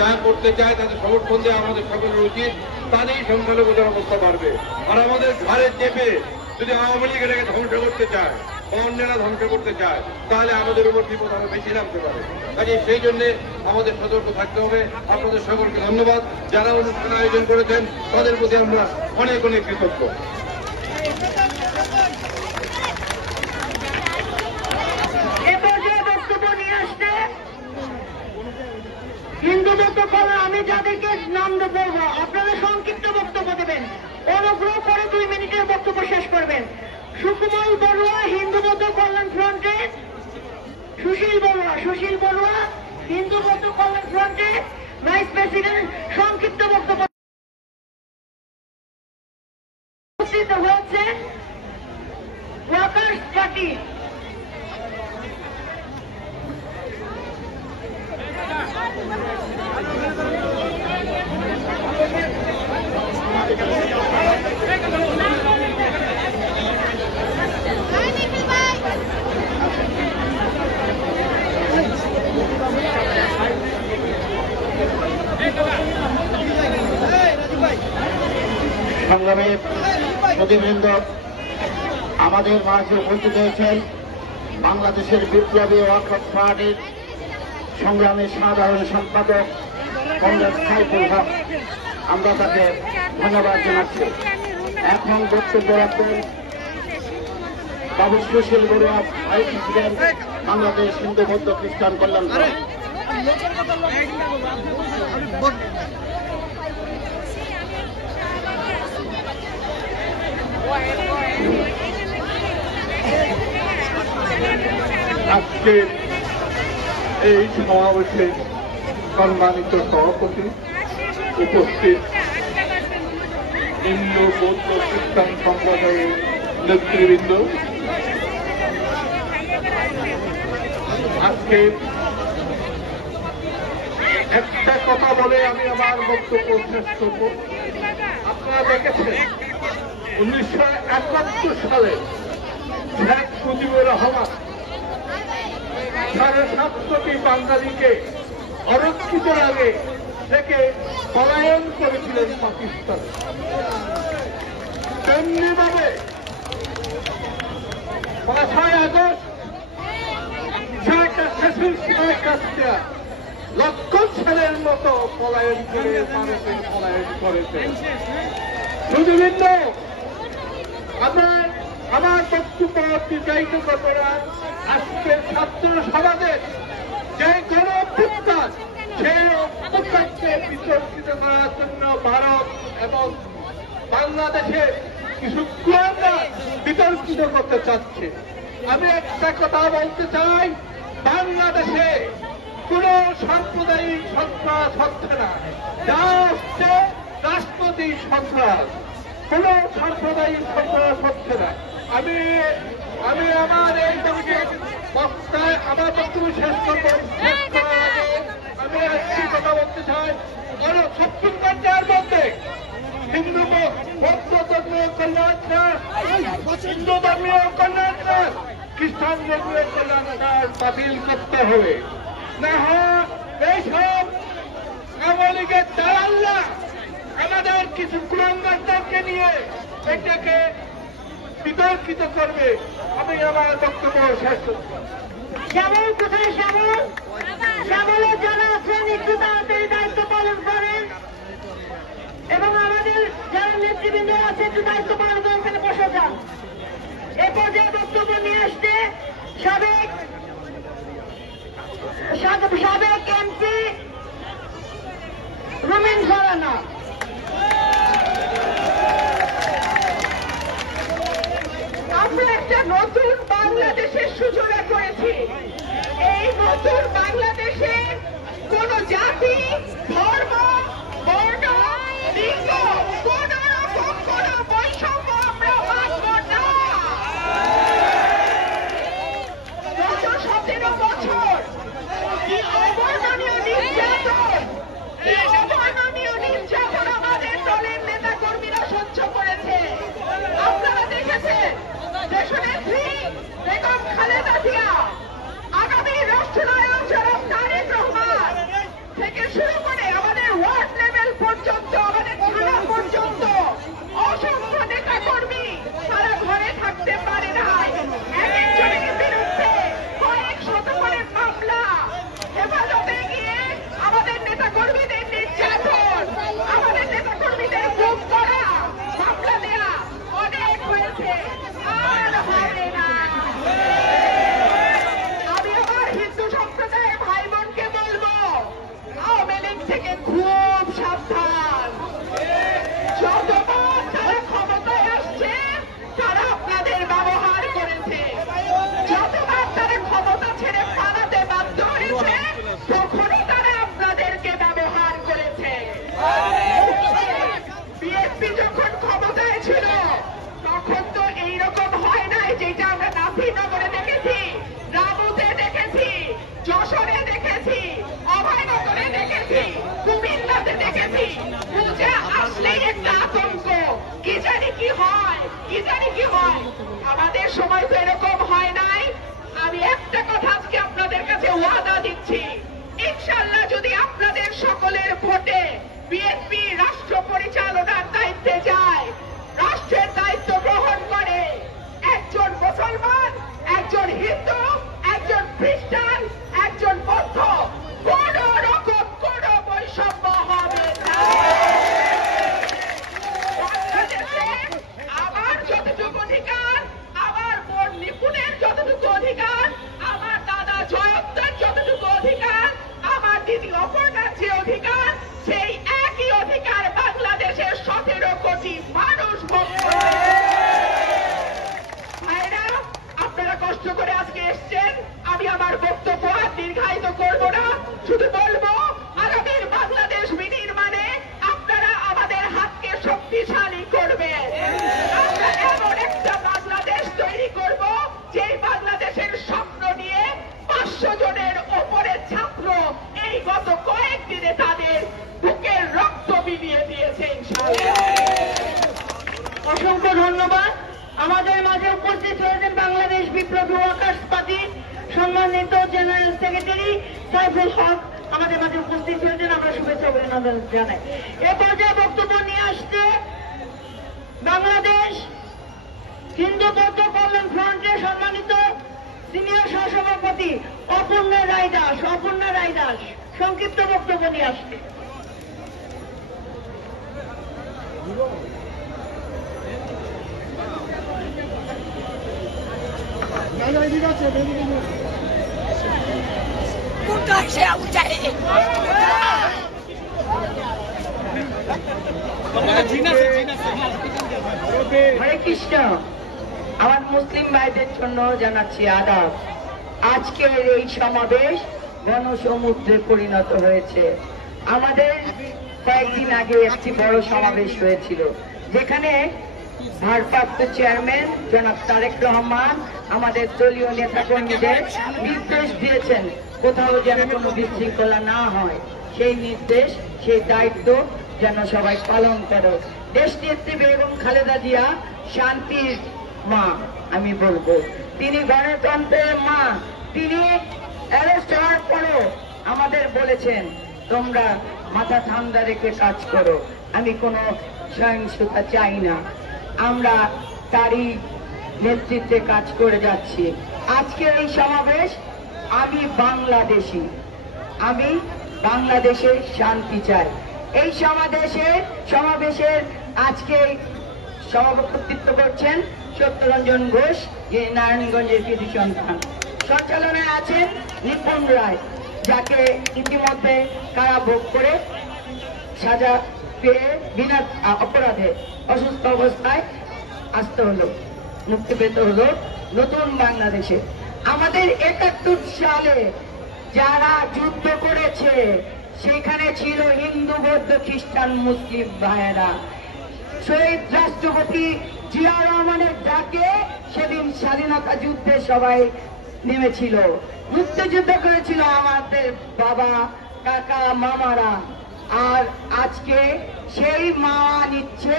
যা করতে চায় তাদের সমর্থন দেওয়া আমাদের সকলের উচিত। তাদেরই সংখ্যালঘুদের অবস্থা বাড়বে। আর আমাদের ঘাড়ে চেপে যদি আওয়ামী লীগ এটাকে ধ্বংস করতে চায় বা অন্যরা ধ্বংস করতে চায়, তাহলে আমাদের উপর বিপদ আরো বেশি নামতে পারে। কাজে সেই জন্য আমাদের সতর্ক থাকতে হবে। আপনাদের সকলকে ধন্যবাদ। যারা অনুষ্ঠান আয়োজন করেছেন তাদের প্রতি আমরা অনেক অনেক কৃতজ্ঞ। হিন্দু বৌদ্ধ কলা আমি যাদেরকে নাম বলবো আপনারা সংক্ষিপ্ত বক্তব্য দেবেন, অনুগ্রহ করে 2 মিনিটের বক্তব্য শেষ করবেন। সুকুমার বড়ুয়া হিন্দু বৌদ্ধ কল্যাণ ফ্রন্টে, সুশীল বড়ুয়া হিন্দু বৌদ্ধ কল্যাণ ফ্রন্টে ভাইস প্রেসিডেন্ট, সংক্ষিপ্ত বক্তব্য হচ্ছে ওয়ার্কার্স পার্টি। সংগ্রামী প্রতিবৃন্দ, আমাদের মাঝে উপস্থিত হয়েছেন বাংলাদেশের বিপ্লবী ওয়ার্কার্স পার্টির সংগ্রামী সাধারণ সম্পাদক কংগ্রেস সাইফুল হক। আমরা তাকে ধন্যবাদ জানাচ্ছি। এখন বক্তব্য রাখবেন বাবু সুশীল বড়ুয়া, ভাইস প্রেসিডেন্ট, বাংলাদেশ হিন্দু বৌদ্ধ খ্রিস্টান কল্যাণ ফ্রন্ট। আজকে এই সমাবেশে সম্মানিত সভাপতি, উপস্থিত হিন্দু বৌদ্ধ খ্রিস্টান সম্প্রদায়ের নেতৃবৃন্দ, আজকে একটা কথা বলে আমি আমার বক্তব্য শেষ করব। আপনারা দেখেছেন 1971 সালে শেখ মুজিবুর রহমান 750 বাঙালিকে অরক্ষিত আগে থেকে পলায়ন করেছিলেন পাকিস্তানে। তেমনিভাবে 5ই আগস্ট লক্ষণ ছেলের মতো পলায়ন করে ভারতে পলায়ন করেছেন। সুদীবৃন্দ, আমার বক্তব্য অতিবাহিত করা আজকে ছাত্র সমাজের যে গণ অভ্যুত্থান, সেই অভ্যুত্থানকে বিতর্কিত করার জন্য ভারত এবং বাংলাদেশের কিছু কুয়াঙ্গা বিতর্কিত করতে চাচ্ছে। আমি একটা কথা বলতে চাই, বাংলাদেশে কোন সাম্প্রদায়িক সন্ত্রাস হচ্ছে না, যা হচ্ছে রাজনৈতিক সন্ত্রাস, কোন সাম্প্রদায়িক সন্ত্রাস হচ্ছে না। আমি আমার এই বক্তায় আমার বক্তব্য শেষ করার আগে আমি একটি কথা বলতে চাই। সুপ্রিম কোর্টের মধ্যে হিন্দু বৌদ্ধ ধর্মীয় কল্যাণটা, হিন্দু ধর্মীয় কল্যাণটা, খ্রিস্টান ধর্মীয় কল্যাণটা বাতিল করতে হবে। না হয় এইসব আওয়ামী লীগের দালালরা আমাদের কিছু কুলাঙ্গারদেরকে নিয়ে এটাকে বিতর্কিত করবে। আমি আমার বক্তব্য শেষ করছি। শ্যামল কোথায়? শ্যামলের যারা আছেন একটু তাড়াতাড়ি দায়িত্ব পালন করেন এবং আমাদের যারা নেতৃবৃন্দ আছে একটু দায়িত্ব পালন করেন, এখানে বসে যান। এ পর্যায়ে বক্তব্য নিয়ে আসতে সাবেক এমপি রুমিন ফারানা। আমরা একটা নতুন বাংলাদেশের সূচনা করেছি। এই নতুন বাংলাদেশে কোন জাতি, ধর্ম, বর্ণ, লিঙ্গ, কোন রকম কোন বৈষম্য আমরা মানব না। গত 17 বছর কি অবর্ণনীয় নির্যাতন, আমাদের দলের নেতা কর্মীরা সহ্য করেছে। আপনারা দেখেছেন দেশনেত্রী বেগম খালেদা জিয়া, আগামী রাষ্ট্রনায়ক জনাব তারেক রহমান থেকে শুরু করে আমাদের ওয়ার্ড লেভেল পর্যন্ত, আমাদের থানা পর্যন্ত অসংখ্য নেতা কর্মী তারা ঘরে থাকতে পারে না। একজনের বিরুদ্ধে কয়েক শত করে মামলা, হেফাজতে গিয়ে আমাদের নেতা কর্মীদের নির্যাতন, আমাদের নেতা কর্মীদের গুম করা, মামলা দেয়া অনেক হয়েছে, আর হবে না। আমি আমার হিন্দু সম্প্রদায়ের ভাই বোনকে বলবো, আওয়ামী লীগ থেকে খুব সাবধান। যতবার তারা ক্ষমতায় আসছে তারা আপনাদের ব্যবহার করেছে, যতবার তারা ক্ষমতা ছেড়ে পালাতে বাধ্য হয়েছে তখনই তারা আপনাদেরকে ব্যবহার করেছে। বিএনপি যখন ক্ষমতায় ছিল তখন তো এইরকম হয় নাই, যেটা আমরা নাসিরনগরে দেখেছি, রামুতে দেখেছি, যশোরে দেখেছি, অভয়নগরে দেখেছি, কুমিল্লাতে দেখেছি। পূজা আসলেই একটা আতঙ্ক, কি জানি কি হয়, কি জানি কি হয়। আমাদের সময় তো এরকম হয় নাই। আমি একটা কথা আজকে আপনাদের কাছে ওয়াদা দিচ্ছি, ইনশাআল্লাহ যদি আপনাদের সকলের ভোটে বিএনপি রাষ্ট্র পরিচালনার দায়িত্বে যায়, রাষ্ট্রের দায়িত্ব গ্রহণ করে, একজন মুসলমান, একজন হিন্দু, একজন খ্রিস্টান, একজন বৌদ্ধ, কোন রকম কোন বৈষম্য হবে না। বাংলাদেশে আমার যতটুকু অধিকার, আমার বোন নিপুণের যতটুকু অধিকার, আমার দাদা জয়ন্তের যতটুকু অধিকার, আমার দিদি অপর্ণার যে অধিকার, সেই একই অধিকার বাংলাদেশের 17 কোটি মানুষ ভোগ করে। ভাইরা, আপনারা কষ্ট করে আজকে এসছেন, আমি আমার বক্তব্য আর দীর্ঘায়িত করব না, শুধু বলবো আগামীর বাংলাদেশ বিনির্মাণে আপনারা আমাদের হাতকে শক্তিশালী করবেন। আমরা এমন একটা বাংলাদেশ তৈরি করব যেই বাংলাদেশের স্বপ্ন নিয়ে 500 জনের ওপরে ছাত্র এই গত কয়েকদিনে তাদের বুকের রক্ত বিলিয়ে দিয়েছে। অসংখ্য ধন্যবাদ। আমাদের মাঝে উপস্থিত হয়েছেন বাংলাদেশ বিপ্লবী ওয়ার্কার্স পার্টি সম্মানিত জেনারেল সেক্রেটারি সাইফুল হক, আমাদের মাঝে উপস্থিত হয়েছেন, আমরা শুভেচ্ছা অভিনন্দন জানাই। এ পর্যায়ে বক্তব্য নিয়ে আসছে বাংলাদেশ হিন্দু বৌদ্ধ কল্যাণ ফ্রন্টের সম্মানিত সিনিয়র সহসভাপতি অপর্ণা রায় দাস সংক্ষিপ্ত বক্তব্য নিয়ে আসছে। কোনটা সে উঠাই হরে কৃষ্ণ। আমার মুসলিম ভাইদের জন্য জানাচ্ছি আদাব। আজকের এই সমাবেশ গণসমুদ্রে পরিণত হয়েছে। আমাদের কয়েকদিন আগে একটি বড় সমাবেশ হয়েছিল, যেখানে ভারপ্রাপ্ত চেয়ারম্যান জনাব তারেক রহমান আমাদের দলীয় নেতাকর্মীদের নির্দেশ দিয়েছেন কোথাও যেন কোনো বিশৃঙ্খলা না হয়। সেই নির্দেশ, সেই দায়িত্ব যেন সবাই পালন করে। দেশনেত্রী বেগম খালেদা জিয়া শান্তির মা, আমি বলবো তিনি গণতন্ত্রের মা। তিনি অ্যারেস্ট হওয়ার পরও আমাদের বলেছেন তোমরা মাথা ঠান্ডা রেখে কাজ করো, আমি কোনো সহিংসতা চাই না। আমরা তারই নেতৃত্বে কাজ করে যাচ্ছি। আজকের এই সমাবেশ, আমি বাংলাদেশি, আমি বাংলাদেশে শান্তি চাই। এই সমাবেশের আজকে সভাপতিত্ব করছেন সত্যরঞ্জন ঘোষ, যিনি নারায়ণগঞ্জের কৃতি সন্তান। সঞ্চালনায় আছেন নিপুণ রায়, যাকে ইতিমধ্যে কারাভোগ করে সাজা পেয়ে বিনা অপরাধে অসুস্থ অবস্থায় আসতে হলো, মুক্তি পেতে হলো নতুন বাংলাদেশে। আমাদের 71 সালে যারা যুদ্ধ করেছে সেখানে ছিল হিন্দু, বৌদ্ধ, খ্রিস্টান, মুসলিম ভাইয়েরা। শহীদ রাষ্ট্রপতি জিয়া রহমানের ডাকে সেদিন স্বাধীনতা যুদ্ধে সবাই নেমেছিল, মুক্তিযুদ্ধ করেছিল আমাদের বাবা, কাকা, মামারা। আর আজকে সেই মা নিচ্ছে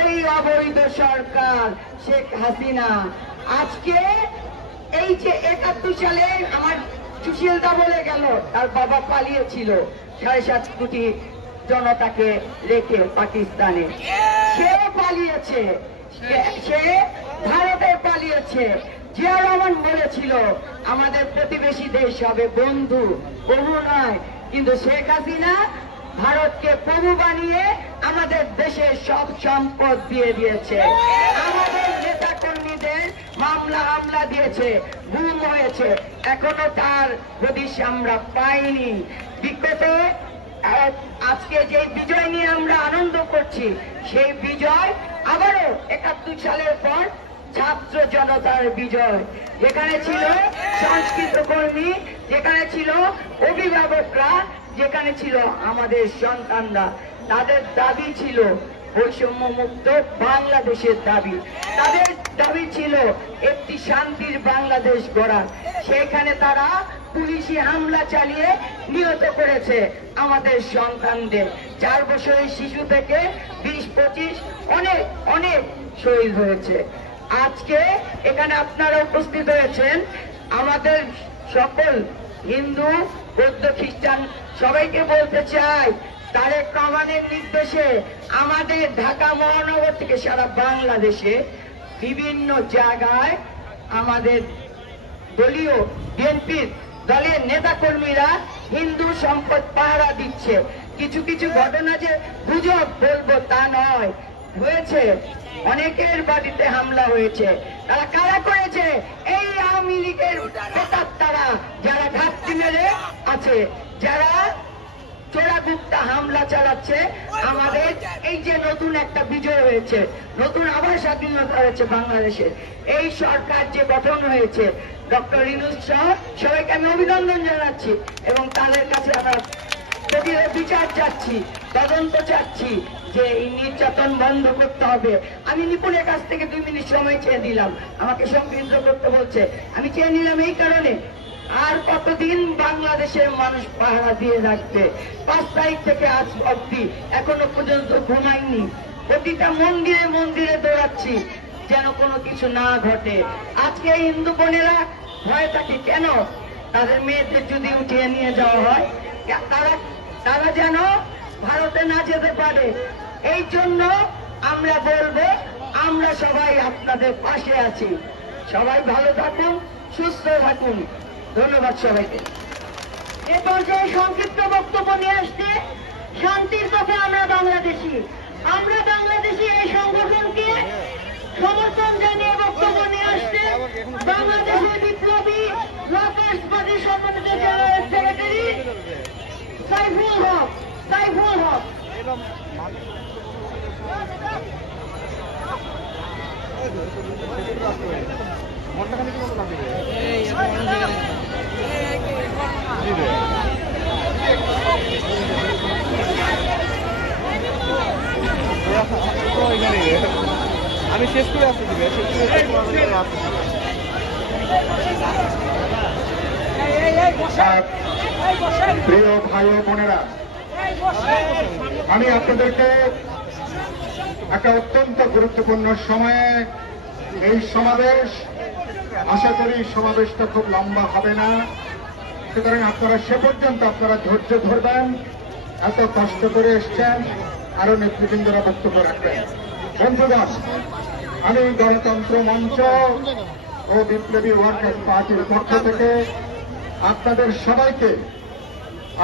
ওই অবৈধ সরকার শেখ হাসিনা। আজকে এই যে 71 সালে আমার সুশীলদা বলে গেল তার বাবা পালিয়েছিল 7.5 কোটি জনতাকে রেখে পাকিস্তানে। সে পালিয়েছে, সে ভারতে পালিয়েছে। জিয়া রহমান বলেছিল আমাদের প্রতিবেশী দেশ হবে বন্ধু, প্রভু নয়। কিন্তু শেখ হাসিনা ভারতকে প্রভু বানিয়ে আমাদের দেশের সব সম্পদ দিয়ে দিয়েছে। আমাদের নেতা কর্মীদের মামলা হামলা দিয়েছে, গুম হয়েছে, এখনো তার হদিশ আমরা পাইনি। বিগত আজকে যে বিজয় নিয়ে আমরা আনন্দ করছি, সেই বিজয় আবারও 71 সালের পর ছাত্র জনতার বিজয়। যেখানে ছিল সংস্কৃত কর্মী, যেখানে ছিল অভিভাবকরা, যেখানে ছিল আমাদের সন্তানরা, তাদের দাবি ছিল বৈষম্য মুক্ত বাংলাদেশের দাবি। তাদের দাবি ছিল একটি শান্তির বাংলাদেশ গড়া। সেখানে তারা পুলিশি হামলা চালিয়ে নিহত করেছে আমাদের সন্তানদের। 4 বছরের শিশু থেকে 20-25 অনেক অনেক শহীদ হয়েছে। আজকে এখানে আপনারা উপস্থিত হয়েছেন, আমাদের সকল হিন্দু, বৌদ্ধ, খ্রিস্টান সবাইকে বলতে চাই, তারেক রহমানের নির্দেশে আমাদের ঢাকা মহানগর থেকে সারা বাংলাদেশে বিভিন্ন জায়গায় আমাদের দলীয় বিএনপির দলের নেতাকর্মীরা হিন্দু সম্পদ পাহারা দিচ্ছে। কিছু কিছু ঘটনা যে গুজব বলবো তা নয়, হয়েছে। অনেকের বাড়িতে হামলা হয়েছে। তারা কারা করেছে? এই আওয়ামী লীগের প্রেতাত্মারা, যারা ঘাটতি মেরে আছে, যারা চোরাগুপ্তা হামলা চালাচ্ছে। আমাদের এই যে নতুন একটা বিজয় হয়েছে, নতুন আবার স্বাধীনতা হয়েছে বাংলাদেশের, এই সরকার যে গঠন হয়েছে, ডক্টর ইউনূস সহ সবাইকে আমি অভিনন্দন জানাচ্ছি এবং তাদের কাছে আমরা বিচার চাচ্ছি, তদন্ত চাচ্ছি যে এই নির্যাতন বন্ধ করতে হবে। আমি নিপুণের কাছ থেকে 2 মিনিট সময় চেয়ে দিলাম, আমাকে সংক্ষিপ্ত করতে বলছে। আমি চেয়ে নিলাম এই কারণে, আর কতদিন বাংলাদেশের মানুষ পাহারা দিয়ে রাখবে? 5 তারিখ থেকে আজ অব্দি এখনো পর্যন্ত ঘুমাইনি। প্রতিটা মন্দিরে মন্দিরে দৌড়াচ্ছি যেন কোনো কিছু না ঘটে। আজকে হিন্দু বোনেরা ভয় থাকে কেন? তাদের মেয়েদের যদি উঠিয়ে নিয়ে যাওয়া হয়, তারা যেন ভারতে না যেতে পারে। এই জন্য আমরা বলবো, আমরা সবাই আপনাদের পাশে আছি। সবাই ভালো থাকুন, সুস্থ থাকুন। ধন্যবাদ সবাইকে। এ পর্যায়ে সংক্ষিপ্ত বক্তব্য নিয়ে আসছে শান্তির পথে আমরা বাংলাদেশি। আমরা বাংলাদেশি এই সংগঠনকে সমর্থন জানিয়ে বক্তব্য নিয়ে আসছে বাংলাদেশের বিপ্লবী ওয়ার্কার্স পার্টির সম্মানিত জেনারেল সেক্রেটারি সাইফুল হক। আমি শেষ করে আসতে দিবে প্রিয় ভাই ও বোনেরা, আমি আপনাদেরকে একটা অত্যন্ত গুরুত্বপূর্ণ সময়ে এই সমাবেশ, আশা করি সমাবেশটা খুব লম্বা হবে না, সুতরাং আপনারা সে পর্যন্ত আপনারা ধৈর্য ধরবেন। এত কষ্ট করে এসছেন, আরো নেতৃবৃন্দরা বক্তব্য রাখবেন। বন্ধুগণ, আমি গণতন্ত্র মঞ্চ ও বিপ্লবী ওয়ার্কার্স পার্টির পক্ষ থেকে আপনাদের সবাইকে,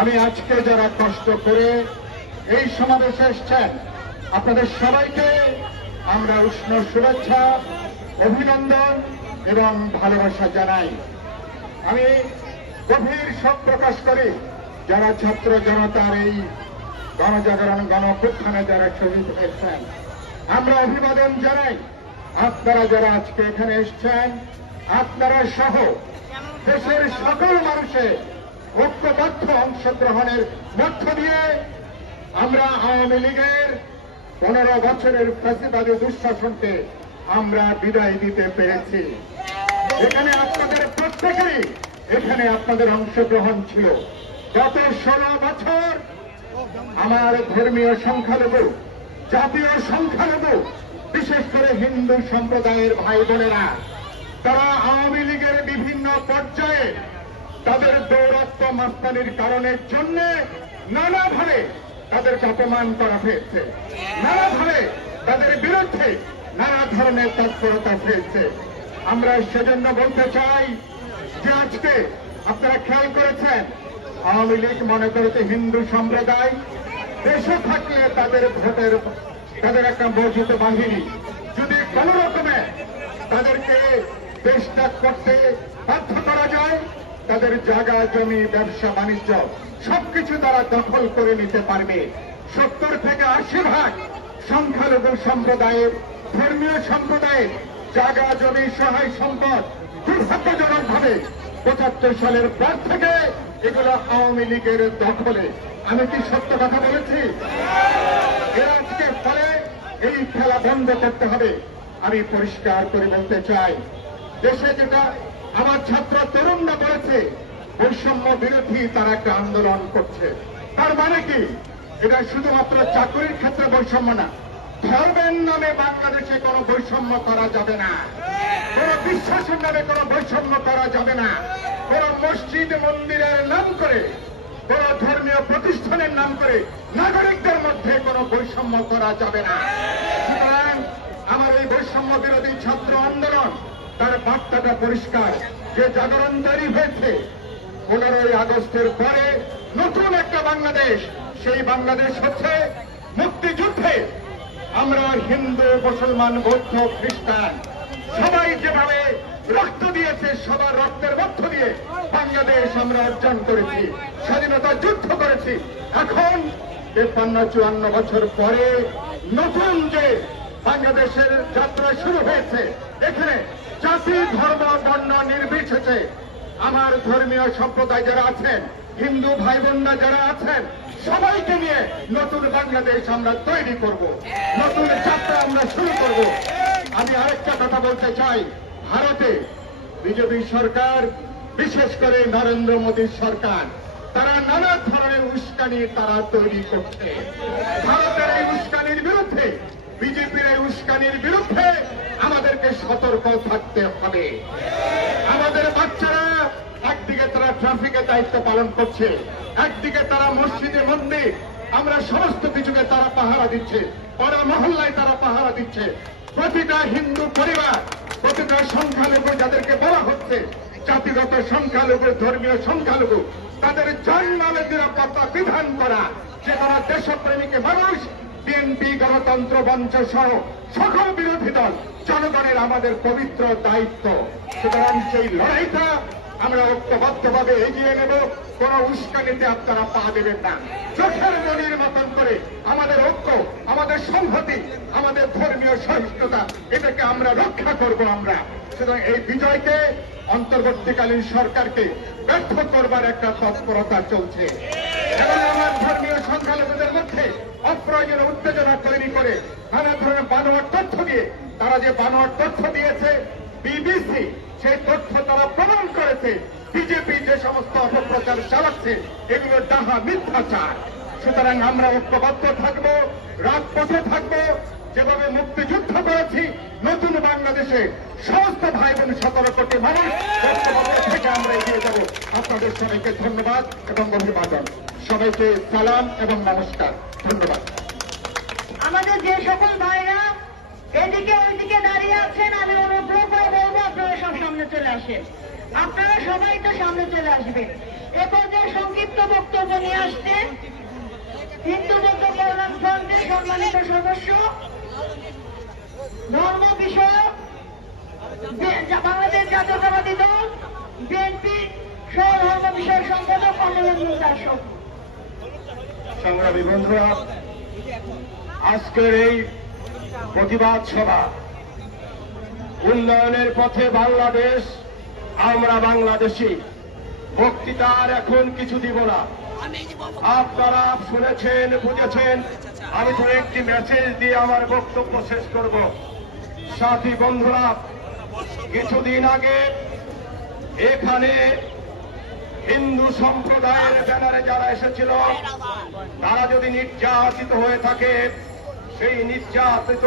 আমি আজকে যারা কষ্ট করে এই সমাবেশে এসছেন আপনাদের সবাইকে আমরা উষ্ণ শুভেচ্ছা, অভিনন্দন এবং ভালোবাসা জানাই। আমি গভীর শোক প্রকাশ করি যারা ছাত্র জনতার এই গণজাগরণ গণঅভ্যুত্থানে যারা শহীদ হয়েছেন। আমরা অভিবাদন জানাই। আপনারা যারা আজকে এখানে এসছেন, আপনারা সহ দেশের সকল মানুষের ঐক্যবদ্ধ অংশগ্রহণের মধ্য দিয়ে আমরা আওয়ামী লীগের 15 বছরের ফ্যাসিবাদী দুঃশাসনকে আমরা বিদায় দিতে পেরেছি। এখানে আপনাদের প্রত্যেকেরই এখানে আপনাদের অংশগ্রহণ ছিল। গত 16 বছর আমার ধর্মীয় সংখ্যালঘু, জাতীয় সংখ্যালঘু, বিশেষ করে হিন্দু সম্প্রদায়ের ভাই বোনেরা, তারা আওয়ামী লীগের বিভিন্ন পর্যায়ে তাদের দৌরাত্ম্য মাস্তানির কারণের জন্য নানাভাবে তাদেরকে অপমান করা হয়েছে, নানাভাবে তাদের বিরুদ্ধে নানা ধরনের তৎপরতা হয়েছে। আমরা সেজন্য বলতে চাই যে আজকে আপনারা খেয়াল করেছেন, আওয়ামী লীগ মনে করেছে হিন্দু সম্প্রদায় দেশে থাকলে তাদের ভোটের, তাদের একটা মজবুত বাহিনী, যদি কোন রকমে তাদেরকে দেশ ত্যাগ করতে বাধ্য করা যায়, তাদের জায়গা জমি ব্যবসা বাণিজ্য সবকিছু তারা দখল করে নিতে পারবে। 70 থেকে 80% সংখ্যালঘু সম্প্রদায়ের, ধর্মীয় সম্প্রদায়ের জায়গা জমি সহায় সম্পদ দুর্ভাগ্যজনকভাবে 75 সালের পর থেকে এগুলো আওয়ামী লীগের দখলে। আমি কি সত্য কথা বলেছি? এর আজকে ফলে এই খেলা বন্ধ করতে হবে। আমি পরিষ্কার করে বলতে চাই, দেশে যেটা আমার ছাত্র তরুণরা বলেছে বৈষম্য বিরোধী তারা একটা আন্দোলন করছে, তার মানে কি? এটা শুধুমাত্র চাকরির ক্ষেত্রে বৈষম্য না, ধর্মের নামে বাংলাদেশে কোনো বৈষম্য করা যাবে না, কোন বিশ্বাসের নামে কোনো বৈষম্য করা যাবে না, কোন মসজিদ মন্দিরের নাম করে, কোন ধর্মীয় প্রতিষ্ঠানের নাম করে নাগরিকদের মধ্যে কোনো বৈষম্য করা যাবে না। সুতরাং আমার এই বৈষম্য বিরোধী ছাত্র আন্দোলন, তার বার্তাটা পরিষ্কার, যে জাগরণ তৈরি হয়েছে 15ই আগস্টের পরে নতুন একটা বাংলাদেশ। সেই বাংলাদেশ হচ্ছে মুক্তিযুদ্ধে আমরা হিন্দু, মুসলমান, বৌদ্ধ, খ্রিস্টান সবাই যেভাবে রক্ত দিয়েছে, সবার রক্তের মধ্য দিয়ে বাংলাদেশ আমরা অর্জন করেছি, স্বাধীনতা যুদ্ধ করেছি। এখন 53-54 বছর পরে নতুন যে বাংলাদেশের যাত্রা শুরু হয়েছে, এখানে জাতি, ধর্ম, বর্ণ নির্বিশেষে আমার ধর্মীয় সম্প্রদায় যারা আছেন, হিন্দু ভাই বোনরা যারা আছেন, সবাইকে নিয়ে নতুন বাংলাদেশ আমরা তৈরি করব, নতুন যাত্রা আমরা শুরু করব। আমি আরেকটা কথা বলতে চাই, ভারতে বিজেপি সরকার, বিশেষ করে নরেন্দ্র মোদীর সরকার, তারা নানা ধরনের উস্কানি তারা তৈরি করছে। ভারতের এই উস্কানির বিরুদ্ধে, বিজেপির এই উস্কানির বিরুদ্ধে আমাদেরকে সতর্ক থাকতে হবে। আমাদের বাচ্চারা একদিকে তারা ট্রাফিকের দায়িত্ব পালন করছে, একদিকে তারা মসজিদে মন্দির, আমরা সমস্ত কিছুকে তারা পাহারা দিচ্ছে, পাড়া মহল্লায় তারা পাহারা দিচ্ছে। প্রতিটা হিন্দু পরিবার, প্রতিটা সংখ্যালঘু যাদেরকে বলা হচ্ছে জাতিগত সংখ্যালঘু, ধর্মীয় সংখ্যালঘু, তাদের জন্মালের নিরাপত্তা বিধান করা যে কোনো দেশপ্রেমীকে মানুষ, বিএনপি, গণতন্ত্র মঞ্চ সহ সকল বিরোধী দল, জনগণের আমাদের পবিত্র দায়িত্ব। সুতরাং সেই লড়াইটা আমরা ঐক্যবদ্ধভাবে এগিয়ে নেব। কোন উস্কানিতে আপনারা পা দেবেন না। চোখের মনির মতন করে আমাদের ঐক্য, আমাদের সংহতি, আমাদের ধর্মীয় সহিষ্ণুতা, এটাকে আমরা রক্ষা করব। আমরা সুতরাং এই বিজয়কে, অন্তর্বর্তীকালীন সরকারকে ব্যর্থ করবার একটা তৎপরতা চলছে এবং আমার ধর্মীয় সংখ্যালঘুদের মধ্যে অপ্রয়োজনীয় উত্তেজনা তৈরি করে নানা ধরনের বানোয়ার তথ্য দিয়ে, তারা যে বানোয়ার তথ্য দিয়েছে বিবিসি, সেই তথ্য তারা প্রমাণ করেছে বিজেপি যে সমস্ত অপপ্রচার চালাচ্ছে এগুলো ডাহা মিথ্যাচার। সুতরাং আমরা ঐক্যবদ্ধ থাকব, রাজপথে থাকব, যেভাবে মুক্তিযুদ্ধ করেছি নতুন বাংলাদেশে সমস্ত ভাই বোন 17 কোটি মানুষ ঐক্যবদ্ধ থেকে আমরা এগিয়ে যাব। আপনাদের সবাইকে ধন্যবাদ এবং অভিবাদন। সবাইকে সালাম এবং নমস্কার। ধন্যবাদ। আমাদের যে সকল ভাইরা এদিকে ওইদিকে দাঁড়িয়ে আছেন, আমি অনুগ্রহ করে বলবো আপনারা সব সামনে চলে আসেন। আপনারা সবাই তো সামনে চলে আসবেন। এ পর্যায়ে সংক্ষিপ্ত বক্তব্য নিয়ে আসছেন হিন্দু বৌদ্ধ কল্যাণ ফ্রন্টের সম্মানিত সদস্য, ধর্ম বিষয়ক বাংলাদেশ জাতীয়তাবাদী দল বিএনপি সহ ধর্ম বিষয়ক সম্পাদক কমলেশ মুন্তাজ। সংগ্রামী বন্ধুরা, আজকের এই প্রতিবাদ সভা, উন্নয়নের পথে বাংলাদেশ, আমরা বাংলাদেশি, বক্তৃতার এখন কিছু দিব না। আপনারা শুনেছেন, বুঝেছেন। আমি তো একটি মেসেজ দিয়ে আমার বক্তব্য শেষ করব। সাথী বন্ধুরা, কিছুদিন আগে এখানে হিন্দু সম্প্রদায়ের ব্যানারে যারা এসেছিল, তারা যদি নির্যাতিত হয়ে থাকে, সেই নির্যাতিত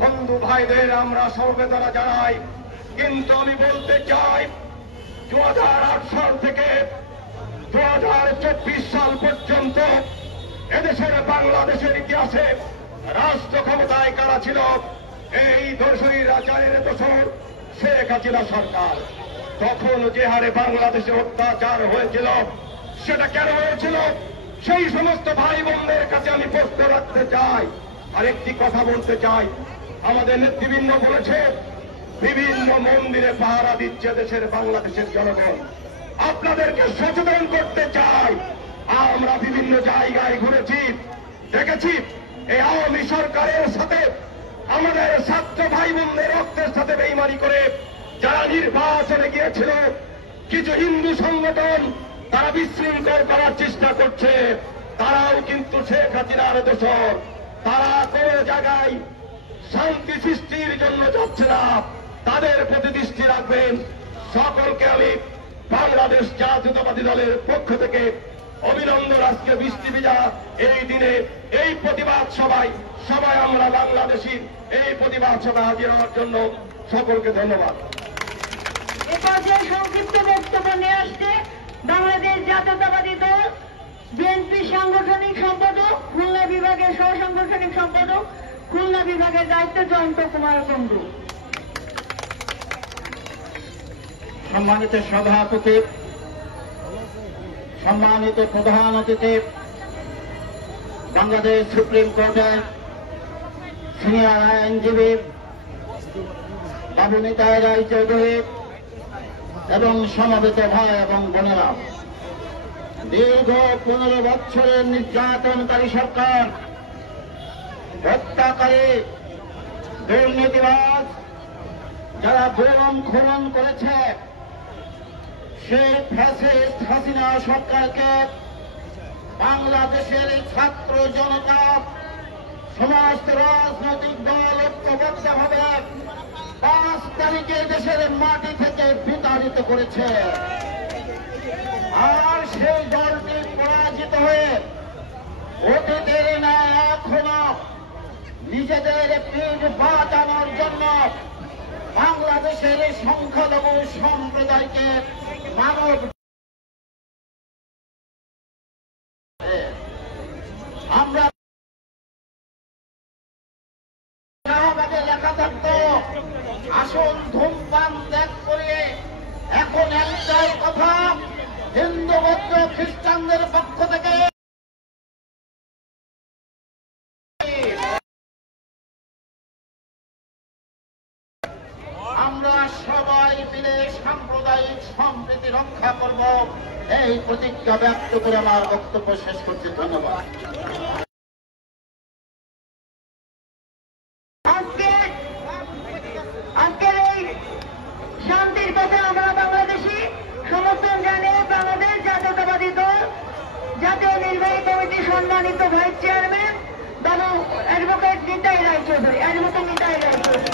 বন্ধু ভাইদের আমরা সমবেদনা জানাই। কিন্তু আমি বলতে চাই, 2008 সাল থেকে 2024 সাল পর্যন্ত এদেশের বাংলাদেশের ইতিহাসে রাষ্ট্র ক্ষমতায় কারা ছিল? এই দোসরের আচারের দোসর শেখ হাসিনা সরকার। তখন যে হারে বাংলাদেশে অত্যাচার হয়েছিল, সেটা কেন হয়েছিল? সেই সমস্ত ভাই বোনদের কাছে আমি প্রশ্ন রাখতে চাই। আরেকটি কথা বলতে চাই, আমাদের নেতৃবৃন্দ বলেছে বিভিন্ন মন্দিরে পাহারা দিচ্ছে দেশের বাংলাদেশের জনগণ। আপনাদেরকে সচেতন করতে চাই। আমরা বিভিন্ন জায়গায় ঘুরেছি, দেখেছি এই আওয়ামী সরকারের সাথে আমাদের ছাত্র ভাই বোনদের রক্তের সাথে বেইমানি করে যারা নির্বাচনে গিয়েছিল, কিছু হিন্দু সংগঠন তারা বিশৃঙ্খল করার চেষ্টা করছে। তারাও কিন্তু শেখ হাসিনার দোসর। তারা কোন জায়গায় শান্তি সৃষ্টির জন্য যাচ্ছে না। তাদের প্রতি দৃষ্টি রাখবেন। সকলকে আমি বাংলাদেশ জাতীয়তাবাদী দলের পক্ষ থেকে অভিনন্দন। আজকে বৃষ্টি ভিজা এই দিনে এই প্রতিবাদ সবাই আমরা বাংলাদেশী এই প্রতিবাদ সভায় হাজির হওয়ার জন্য সকলকে ধন্যবাদ। এ পর্যায়ে সংক্ষিপ্ত বক্তব্য নিয়ে আসছে বাংলাদেশ জাতীয়তাবাদী দল বিএনপি সাংগঠনিক সম্পাদক, খুলনা বিভাগের সহ সাংগঠনিক সম্পাদক, খুলনা বিভাগের দায়িত্ব জয়ন্ত কুমার কুণ্ডু। সম্মানিত সভাপতি, সম্মানিত প্রধান অতিথি, বাংলাদেশ সুপ্রিম কোর্টের সিনিয়র আইনজীবী বাবু নিতাই রায় চৌধুরী এবং সমবেত ভাই এবং বোনেরা, দীর্ঘ 15 বছরের নির্যাতনকারী সরকার, হত্যাকারী, দুর্নীতিবাজ যারা জুলুম খুন করেছে, সেই ফ্যাসিস্ট হাসিনা সরকারকে বাংলাদেশের ছাত্র জনতা, সমস্ত রাজনৈতিক দল ঐক্যবদ্ধভাবে 5 তারিখে দেশের মাটি থেকে বিতাড়িত করেছে। আর সেই দলটি পরাজিত হয়ে অতীতের ন্যায় এখনো নিজেদের পিঠ বাঁচানোর জন্য বাংলাদেশের সংখ্যালঘু সম্প্রদায়কে মানব আমরা শাহবাগে লেখা থাকতো আসল ধূমপান ত্যাগ করে এখন একটাই কথা, হিন্দু বৌদ্ধ খ্রিস্টানদের পক্ষ থেকে আমরা সবাই মিলে সাম্প্রদায়িক সম্প্রীতি রক্ষা করব, এই প্রতিজ্ঞা ব্যক্ত করে আমার বক্তব্য শেষ করছি। ধন্যবাদ। আজকের এই শান্তির পথে আমরা বাংলাদেশি সমর্থন জানিয়ে বাংলাদেশ জাতীয়তাবাদী দল জাতীয় নির্বাহী কমিটির সম্মানিত ভাইস চেয়ারম্যান বাবু অ্যাডভোকেট নিতাই রায়চৌধুরী, অ্যাডভোকেট নিতাই রায়চৌধুরী।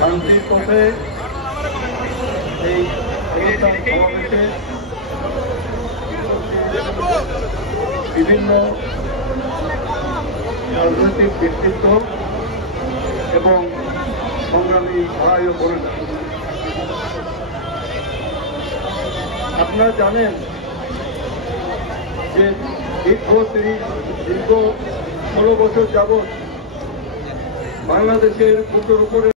শান্তির পথে এই অনুষ্ঠান সমাবেশে বিভিন্ন রাজনৈতিক ব্যক্তিত্ব এবং সংগ্রামী ভাই ও বোনেরা, আপনারা জানেন যে দীর্ঘ 16 বছর যাবৎ বাংলাদেশের বুকের উপরে